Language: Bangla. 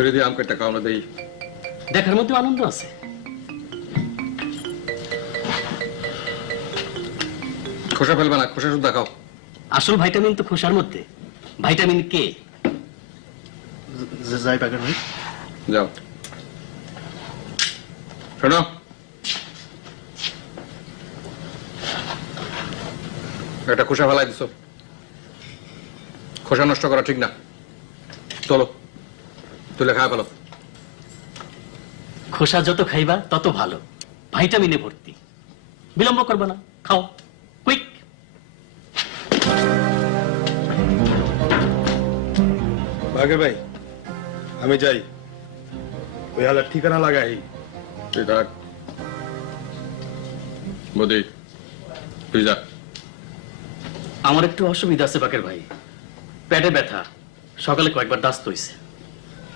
ছুরি দিয়ে আম কেটে খাও না দেই। দেখার মধ্যে আনন্দ আছে। খোসা ফেলবে না, খোসা শুদ্ধ খাও। আসল ভাইটামিন তো খোসার মধ্যে। ভাইটামিন কে। যাই বাকের ভাই। যাও। শোনো, একটা খোসা ফেলাই দিছো, খোসা নষ্ট করা ঠিক না। চলো তুলে খাওয়া ফেলো। খোসা যত খাইবা তত ভালো, ভাইটামিনে ভর্তি। বিলম্ব করবে না, খাও কুইক। বাগের ভাই আমি যাই, ওই হালার ঠিকানা লাগাই। তুই থাক বদি, তুই যা। আমার একটু অসুবিধা আছে বাকের ভাই, পেটে ব্যথা, সকালে কয়েকবার দাস্ত হইছে।